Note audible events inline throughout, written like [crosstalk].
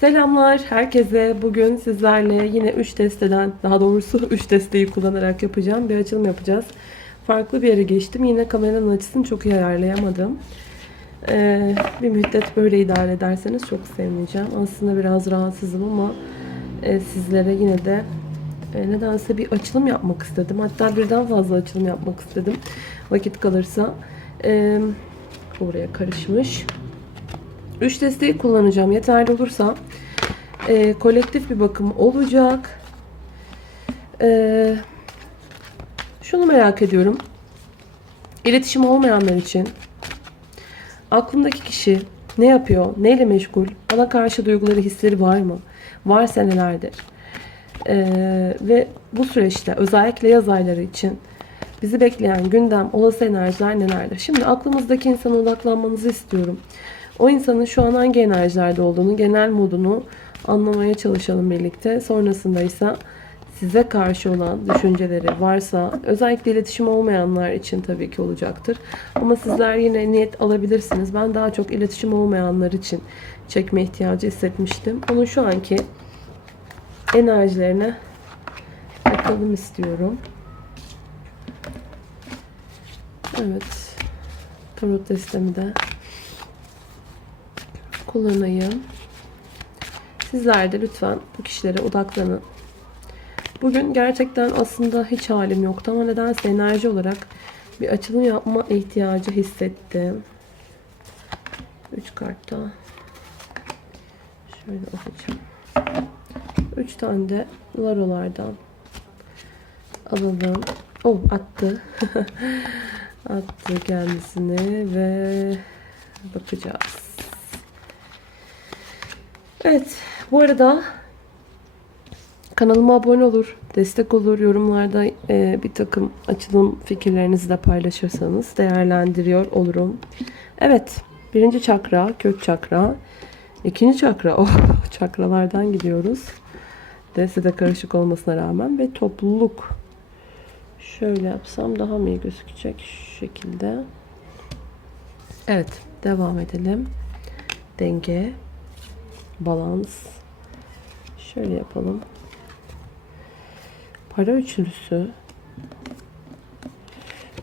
Selamlar herkese. Bugün sizlerle yine 3 desteden, daha doğrusu [laughs] 3 desteği kullanarak yapacağım. Bir açılım yapacağız. Farklı bir yere geçtim. Yine kameranın açısını çok iyi ayarlayamadım. Ee, bir müddet böyle idare ederseniz çok sevineceğim. Aslında biraz rahatsızım ama e, sizlere yine de e, nedense bir açılım yapmak istedim. Hatta birden fazla açılım yapmak istedim. Vakit kalırsa. E, buraya karışmış. 3 desteği kullanacağım. Yeterli olursa e, kolektif bir bakım olacak. E, şunu merak ediyorum. İletişim olmayanlar için aklımdaki kişi ne yapıyor, neyle meşgul, bana karşı duyguları, hisleri var mı? Var senelerdir. E, ve bu süreçte özellikle yaz ayları için bizi bekleyen gündem, olası enerjiler nelerdir? Şimdi aklımızdaki insana odaklanmanızı istiyorum. O insanın şu an hangi enerjilerde olduğunu, genel modunu anlamaya çalışalım birlikte. Sonrasında ise size karşı olan düşünceleri varsa özellikle iletişim olmayanlar için tabii ki olacaktır. Ama sizler yine niyet alabilirsiniz. Ben daha çok iletişim olmayanlar için çekme ihtiyacı hissetmiştim. Onun şu anki enerjilerine bakalım istiyorum. Evet. Tarot destemi de kullanayım. Sizler de lütfen bu kişilere odaklanın. Bugün gerçekten aslında hiç halim yoktu ama nedense enerji olarak bir açılım yapma ihtiyacı hissettim. 3 kart daha. Şöyle okuyacağım. 3 tane de larolardan alalım. Oh attı. [laughs] attı kendisini ve bakacağız. Evet, bu arada kanalıma abone olur, destek olur, yorumlarda e, bir takım açılım fikirlerinizi de paylaşırsanız değerlendiriyor olurum. Evet, birinci çakra, kök çakra. ikinci çakra, [laughs] oh çakralardan gidiyoruz. Deste karışık olmasına rağmen ve topluluk. Şöyle yapsam daha mı iyi gözükecek şu şekilde. Evet, devam edelim. Denge, balans. Şöyle yapalım. Para üçlüsü.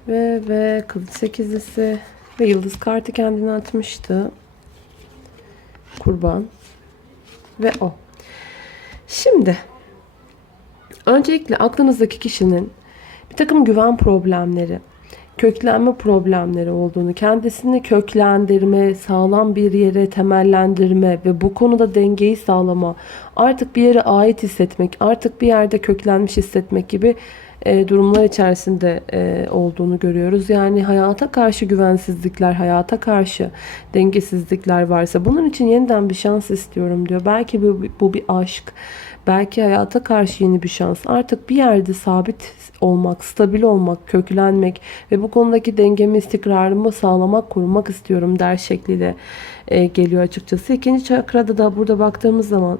Ve ve kılıç sekizlisi ve yıldız kartı kendini atmıştı. Kurban. Ve o. Şimdi öncelikle aklınızdaki kişinin bir takım güven problemleri, köklenme problemleri olduğunu, kendisini köklendirme, sağlam bir yere temellendirme ve bu konuda dengeyi sağlama, artık bir yere ait hissetmek, artık bir yerde köklenmiş hissetmek gibi e, durumlar içerisinde e, olduğunu görüyoruz. Yani hayata karşı güvensizlikler, hayata karşı dengesizlikler varsa bunun için yeniden bir şans istiyorum diyor. Belki bu, bu bir aşk, belki hayata karşı yeni bir şans. Artık bir yerde sabit olmak, stabil olmak, köklenmek ve bu konudaki dengemi, istikrarımı sağlamak, korumak istiyorum der şekliyle e, geliyor açıkçası. İkinci çakrada da burada baktığımız zaman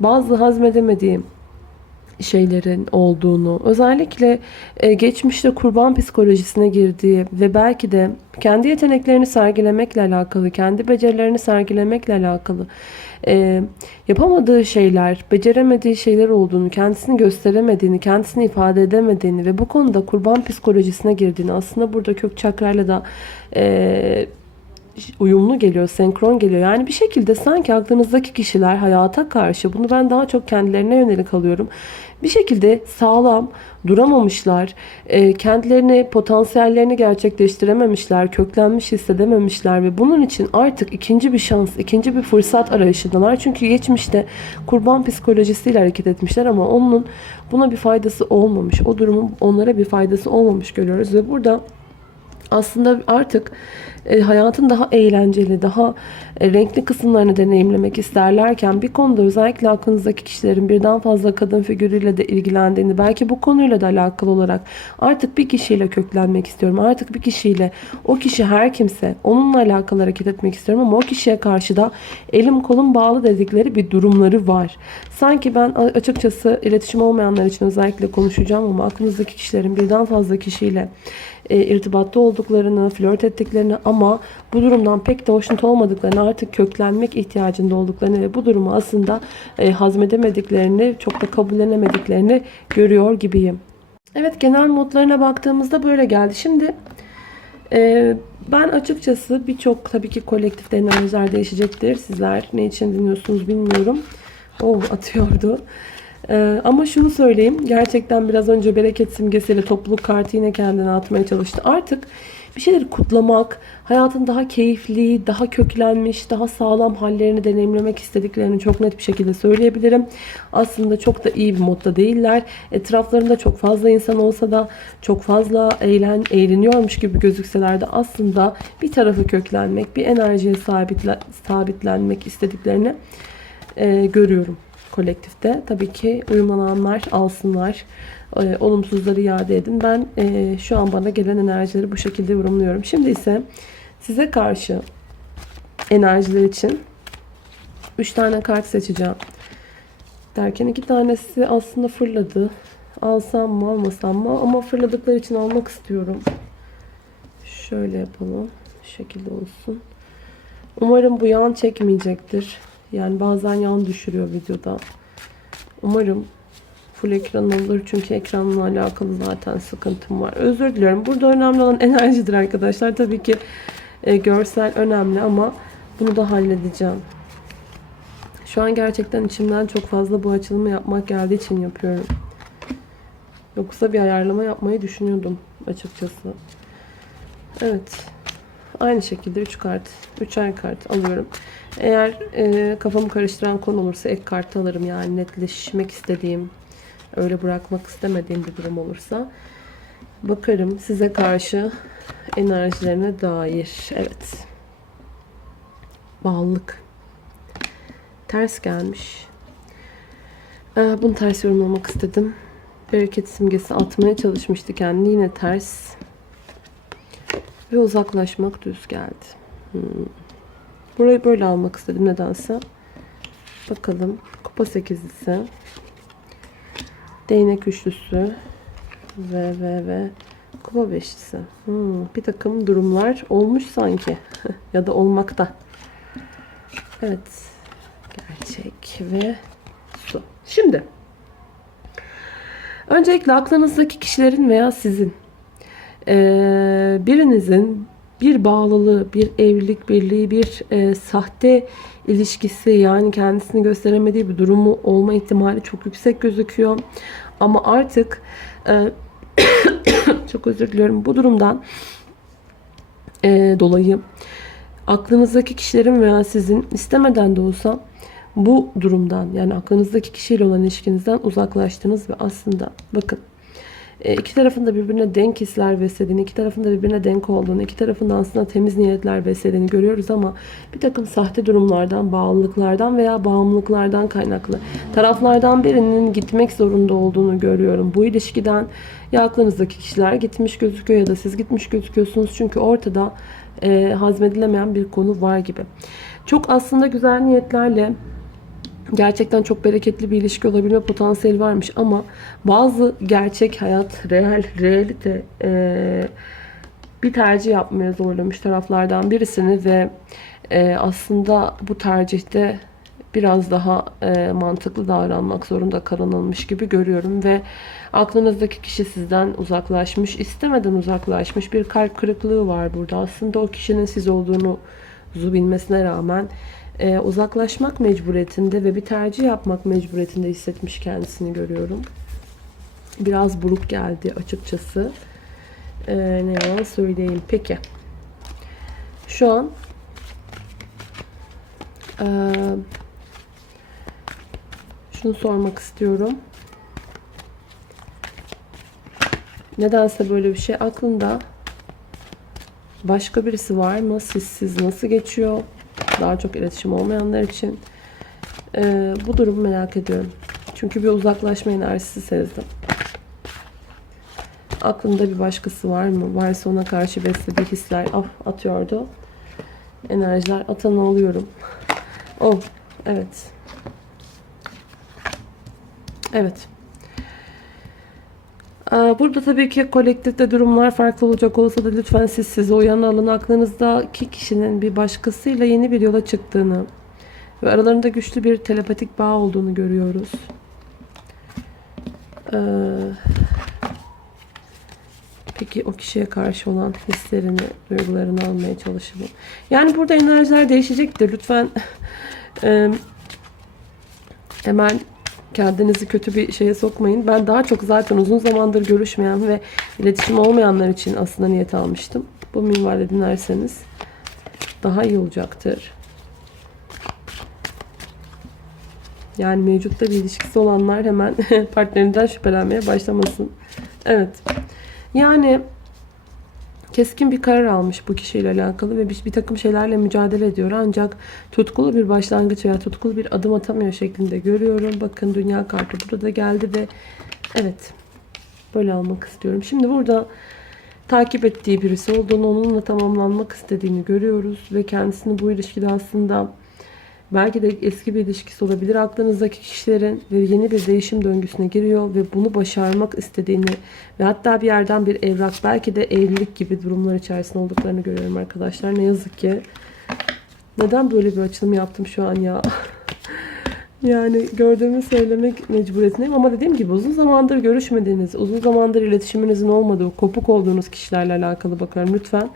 bazı hazmedemediğim şeylerin olduğunu, özellikle e, geçmişte kurban psikolojisine girdiği ve belki de kendi yeteneklerini sergilemekle alakalı, kendi becerilerini sergilemekle alakalı e, yapamadığı şeyler, beceremediği şeyler olduğunu, kendisini gösteremediğini, kendisini ifade edemediğini ve bu konuda kurban psikolojisine girdiğini aslında burada kök çakrayla da e, uyumlu geliyor, senkron geliyor. Yani bir şekilde sanki aklınızdaki kişiler hayata karşı, bunu ben daha çok kendilerine yönelik alıyorum. Bir şekilde sağlam duramamışlar, e, kendilerini, potansiyellerini gerçekleştirememişler, köklenmiş hissedememişler ve bunun için artık ikinci bir şans, ikinci bir fırsat arayışındalar. Çünkü geçmişte kurban psikolojisiyle hareket etmişler ama onun buna bir faydası olmamış. O durumun onlara bir faydası olmamış görüyoruz ve burada aslında artık e, hayatın daha eğlenceli, daha e, renkli kısımlarını deneyimlemek isterlerken bir konuda özellikle aklınızdaki kişilerin birden fazla kadın figürüyle de ilgilendiğini, belki bu konuyla da alakalı olarak artık bir kişiyle köklenmek istiyorum. Artık bir kişiyle, o kişi her kimse, onunla alakalı hareket etmek istiyorum ama o kişiye karşı da elim kolum bağlı dedikleri bir durumları var. Sanki ben açıkçası iletişim olmayanlar için özellikle konuşacağım ama aklınızdaki kişilerin birden fazla kişiyle e, irtibatta olduklarını, flört ettiklerini ama bu durumdan pek de hoşnut olmadıklarını, artık köklenmek ihtiyacında olduklarını ve bu durumu aslında e, hazmedemediklerini, çok da kabullenemediklerini görüyor gibiyim. Evet genel modlarına baktığımızda böyle geldi. Şimdi e, ben açıkçası birçok tabii ki kolektif enerjiler değişecektir. Sizler ne için dinliyorsunuz bilmiyorum. Oh atıyordu. Ee, ama şunu söyleyeyim. Gerçekten biraz önce bereket simgesiyle topluluk kartı yine kendine atmaya çalıştı. Artık bir şeyleri kutlamak, hayatın daha keyifli, daha köklenmiş, daha sağlam hallerini deneyimlemek istediklerini çok net bir şekilde söyleyebilirim. Aslında çok da iyi bir modda değiller. Etraflarında çok fazla insan olsa da çok fazla eğlen, eğleniyormuş gibi gözükseler de aslında bir tarafı köklenmek, bir enerjiye sabitle, sabitlenmek istediklerini e, görüyorum kolektifte. Tabii ki uyumlananlar alsınlar. E, olumsuzları iade edin. Ben e, şu an bana gelen enerjileri bu şekilde yorumluyorum. Şimdi ise size karşı enerjiler için 3 tane kart seçeceğim. Derken iki tanesi aslında fırladı. Alsam mı almasam mı? Ama fırladıkları için almak istiyorum. Şöyle yapalım. Şu şekilde olsun. Umarım bu yan çekmeyecektir. Yani bazen yan düşürüyor videoda. Umarım full ekran olur. Çünkü ekranla alakalı zaten sıkıntım var. Özür diliyorum. Burada önemli olan enerjidir arkadaşlar. Tabii ki e, görsel önemli ama bunu da halledeceğim. Şu an gerçekten içimden çok fazla bu açılımı yapmak geldiği için yapıyorum. Yoksa bir ayarlama yapmayı düşünüyordum açıkçası. Evet. Aynı şekilde 3 kart, 3'er kart alıyorum. Eğer e, kafamı karıştıran konu olursa ek kart alırım. Yani netleşmek istediğim, öyle bırakmak istemediğim bir durum olursa. Bakarım size karşı enerjilerine dair. Evet. Bağlılık. Ters gelmiş. Ee, bunu ters yorumlamak istedim. Bereket simgesi atmaya çalışmıştı kendini. Yine ters. Ve uzaklaşmak düz geldi. Hmm. Burayı böyle almak istedim nedense. Bakalım. Kupa sekizlisi. Değnek üçlüsü. Ve ve ve kupa beşlisi. Hmm. Bir takım durumlar olmuş sanki. [laughs] ya da olmakta. Evet. Gerçek ve su. Şimdi. Öncelikle aklınızdaki kişilerin veya sizin birinizin bir bağlılığı, bir evlilik birliği, bir e, sahte ilişkisi yani kendisini gösteremediği bir durumu olma ihtimali çok yüksek gözüküyor. Ama artık e, [coughs] çok özür diliyorum bu durumdan e, dolayı aklınızdaki kişilerin veya sizin istemeden de olsa bu durumdan yani aklınızdaki kişiyle olan ilişkinizden uzaklaştınız ve aslında bakın iki tarafında birbirine denk hisler beslediğini, iki tarafında birbirine denk olduğunu, iki tarafında aslında temiz niyetler beslediğini görüyoruz ama bir takım sahte durumlardan, bağlılıklardan veya bağımlılıklardan kaynaklı taraflardan birinin gitmek zorunda olduğunu görüyorum. Bu ilişkiden ya aklınızdaki kişiler gitmiş gözüküyor ya da siz gitmiş gözüküyorsunuz çünkü ortada e, hazmedilemeyen bir konu var gibi. Çok aslında güzel niyetlerle gerçekten çok bereketli bir ilişki olabilme potansiyeli varmış ama bazı gerçek hayat, real, realite e, bir tercih yapmaya zorlamış taraflardan birisini ve e, aslında bu tercihte biraz daha e, mantıklı davranmak zorunda kalınılmış gibi görüyorum ve aklınızdaki kişi sizden uzaklaşmış, istemeden uzaklaşmış bir kalp kırıklığı var burada. Aslında o kişinin siz olduğunu bilmesine rağmen e, uzaklaşmak mecburiyetinde ve bir tercih yapmak mecburiyetinde hissetmiş kendisini görüyorum. Biraz buruk geldi açıkçası. E, ne yalan söyleyeyim. Peki. Şu an e, şunu sormak istiyorum. Nedense böyle bir şey aklında başka birisi var mı? Siz siz nasıl geçiyor? Daha çok iletişim olmayanlar için. Ee, bu durumu merak ediyorum. Çünkü bir uzaklaşma enerjisi sezdim. Aklında bir başkası var mı? Varsa ona karşı beslediği hisler af atıyordu. Enerjiler atan alıyorum. Oh, evet. Evet. Ee, Burada tabii ki kolektifte durumlar farklı olacak olsa da lütfen siz size uyan alın. Aklınızdaki kişinin bir başkasıyla yeni bir yola çıktığını ve aralarında güçlü bir telepatik bağ olduğunu görüyoruz. Ee, peki o kişiye karşı olan hislerini, duygularını almaya çalışalım. Yani burada enerjiler değişecektir. Lütfen [laughs] hemen kendinizi kötü bir şeye sokmayın. Ben daha çok zaten uzun zamandır görüşmeyen ve iletişim olmayanlar için aslında niyet almıştım. Bu minvalde dinlerseniz daha iyi olacaktır. Yani mevcutta bir ilişkisi olanlar hemen [laughs] partnerinden şüphelenmeye başlamasın. Evet. Yani keskin bir karar almış bu kişiyle alakalı ve bir, bir takım şeylerle mücadele ediyor. Ancak tutkulu bir başlangıç veya tutkulu bir adım atamıyor şeklinde görüyorum. Bakın dünya kartı burada geldi ve evet böyle almak istiyorum. Şimdi burada takip ettiği birisi olduğunu, onunla tamamlanmak istediğini görüyoruz ve kendisini bu ilişkide aslında belki de eski bir ilişkisi olabilir aklınızdaki kişilerin ve yeni bir değişim döngüsüne giriyor ve bunu başarmak istediğini ve hatta bir yerden bir evrak belki de evlilik gibi durumlar içerisinde olduklarını görüyorum arkadaşlar. Ne yazık ki. Neden böyle bir açılım yaptım şu an ya? [laughs] yani gördüğümü söylemek mecburiyetindeyim ama dediğim gibi uzun zamandır görüşmediğiniz, uzun zamandır iletişiminizin olmadığı, kopuk olduğunuz kişilerle alakalı bakıyorum lütfen.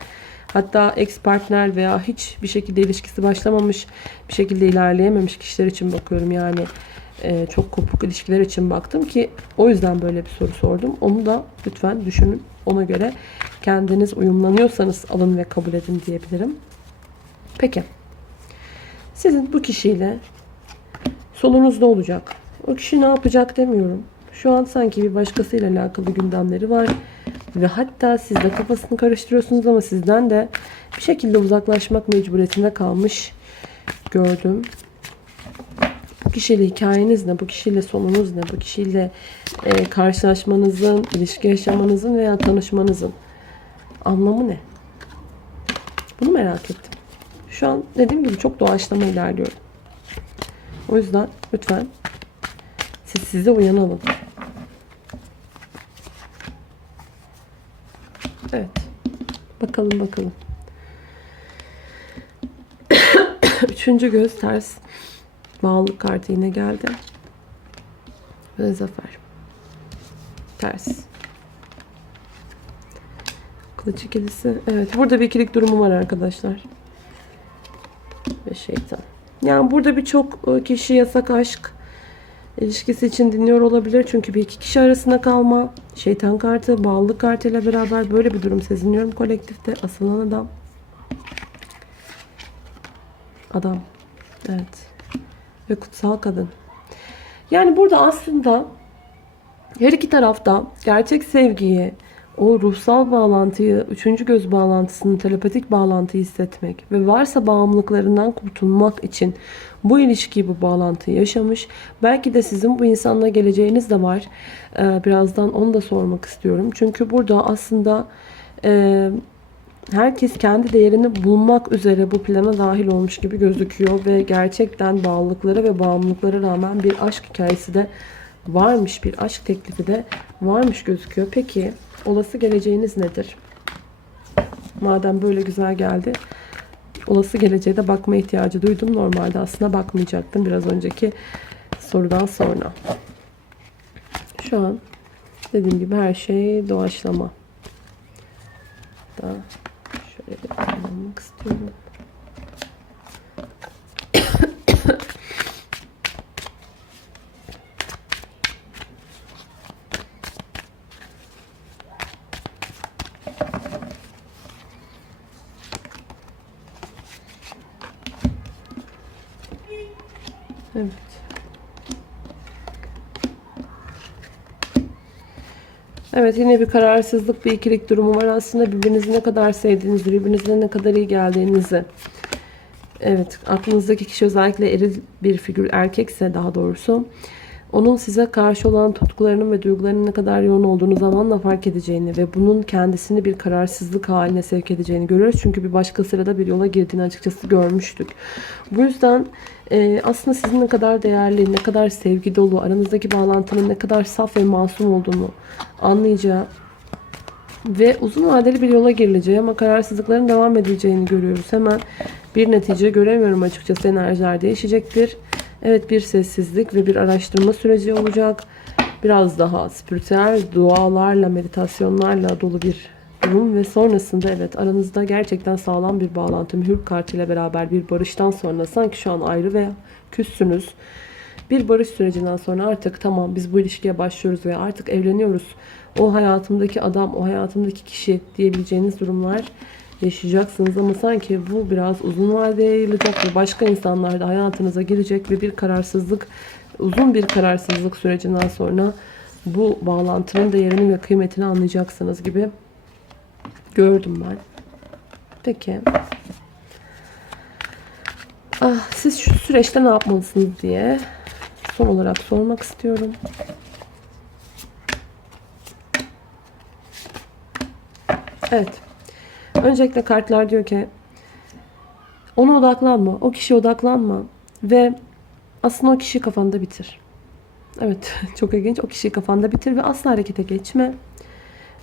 Hatta ex partner veya hiç bir şekilde ilişkisi başlamamış, bir şekilde ilerleyememiş kişiler için bakıyorum. Yani e, çok kopuk ilişkiler için baktım ki o yüzden böyle bir soru sordum. Onu da lütfen düşünün. Ona göre kendiniz uyumlanıyorsanız alın ve kabul edin diyebilirim. Peki. Sizin bu kişiyle solunuz ne olacak? O kişi ne yapacak demiyorum. Şu an sanki bir başkasıyla alakalı gündemleri var. Ve hatta siz de kafasını karıştırıyorsunuz ama sizden de bir şekilde uzaklaşmak mecburiyetinde kalmış gördüm. Bu kişiyle hikayeniz ne? Bu kişiyle sonunuz ne? Bu kişiyle e, karşılaşmanızın, ilişki yaşamanızın veya tanışmanızın anlamı ne? Bunu merak ettim. Şu an dediğim gibi çok doğaçlama ilerliyorum. O yüzden lütfen siz size uyanalım. Evet. Bakalım bakalım. [coughs] Üçüncü göz ters. Bağlılık kartı yine geldi. Ve zafer. Ters. Kılıç ikilisi. Evet. Burada bir ikilik durumu var arkadaşlar. Ve şeytan. Yani burada birçok e, kişi yasak aşk ilişkisi için dinliyor olabilir. Çünkü bir iki kişi arasında kalma. Şeytan kartı, bağlılık kartıyla beraber böyle bir durum seziniyorum kolektifte. Asılan adam. Adam. Evet. Ve kutsal kadın. Yani burada aslında her iki tarafta gerçek sevgiyi, o ruhsal bağlantıyı, üçüncü göz bağlantısını, telepatik bağlantıyı hissetmek ve varsa bağımlılıklarından kurtulmak için bu ilişkiyi, bu bağlantıyı yaşamış. Belki de sizin bu insanla geleceğiniz de var. Ee, birazdan onu da sormak istiyorum. Çünkü burada aslında e, herkes kendi değerini bulmak üzere bu plana dahil olmuş gibi gözüküyor ve gerçekten bağlılıklara ve bağımlılıklara rağmen bir aşk hikayesi de varmış, bir aşk teklifi de varmış gözüküyor. Peki olası geleceğiniz nedir? Madem böyle güzel geldi, olası geleceğe de bakma ihtiyacı duydum. Normalde aslında bakmayacaktım biraz önceki sorudan sonra. Şu an dediğim gibi her şey doğaçlama. Da şöyle de kullanmak istiyorum. Evet. Evet yine bir kararsızlık, bir ikilik durumu var. Aslında birbirinizi ne kadar sevdiğinizi, birbirinize ne kadar iyi geldiğinizi. Evet aklınızdaki kişi özellikle eril bir figür, erkekse daha doğrusu onun size karşı olan tutkularının ve duygularının ne kadar yoğun olduğunu zamanla fark edeceğini ve bunun kendisini bir kararsızlık haline sevk edeceğini görüyoruz. Çünkü bir başkasıyla da bir yola girdiğini açıkçası görmüştük. Bu yüzden e, aslında sizin ne kadar değerli, ne kadar sevgi dolu, aranızdaki bağlantının ne kadar saf ve masum olduğunu anlayacağı ve uzun vadeli bir yola girileceği ama kararsızlıkların devam edeceğini görüyoruz. Hemen bir netice göremiyorum açıkçası enerjiler değişecektir. Evet bir sessizlik ve bir araştırma süreci olacak. Biraz daha spiritüel dualarla, meditasyonlarla dolu bir durum ve sonrasında evet aranızda gerçekten sağlam bir bağlantı mühür kartıyla beraber bir barıştan sonra sanki şu an ayrı veya küssünüz. Bir barış sürecinden sonra artık tamam biz bu ilişkiye başlıyoruz ve artık evleniyoruz. O hayatımdaki adam, o hayatımdaki kişi diyebileceğiniz durumlar yaşayacaksınız ama sanki bu biraz uzun vadeye yayılacak ve başka insanlar da hayatınıza girecek ve bir kararsızlık, uzun bir kararsızlık sürecinden sonra bu bağlantının değerini ve kıymetini anlayacaksınız gibi gördüm ben. Peki. Ah, siz şu süreçte ne yapmalısınız diye son olarak sormak istiyorum. Evet. Öncelikle kartlar diyor ki ona odaklanma, o kişiye odaklanma ve aslında o kişiyi kafanda bitir. Evet, [laughs] çok ilginç. O kişiyi kafanda bitir ve asla harekete geçme.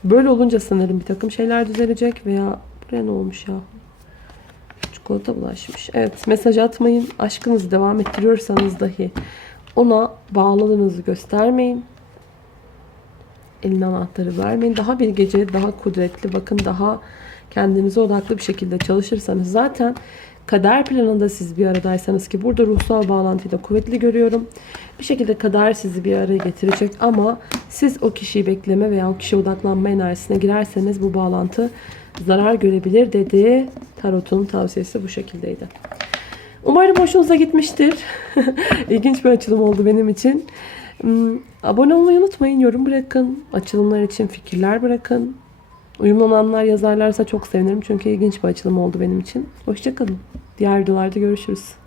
Böyle olunca sanırım bir takım şeyler düzelecek veya buraya ne olmuş ya? Çikolata bulaşmış. Evet, mesaj atmayın. Aşkınızı devam ettiriyorsanız dahi ona bağlılığınızı göstermeyin. Eline anahtarı vermeyin. Daha bir gece daha kudretli, bakın daha kendinize odaklı bir şekilde çalışırsanız zaten kader planında siz bir aradaysanız ki burada ruhsal bağlantıyı da kuvvetli görüyorum. Bir şekilde kader sizi bir araya getirecek ama siz o kişiyi bekleme veya o kişiye odaklanma enerjisine girerseniz bu bağlantı zarar görebilir dedi. Tarot'un tavsiyesi bu şekildeydi. Umarım hoşunuza gitmiştir. [laughs] İlginç bir açılım oldu benim için. Hmm, Abone olmayı unutmayın, yorum bırakın, açılımlar için fikirler bırakın. Uyumlananlar yazarlarsa çok sevinirim çünkü ilginç bir açılım oldu benim için. Hoşçakalın. Diğer videolarda görüşürüz.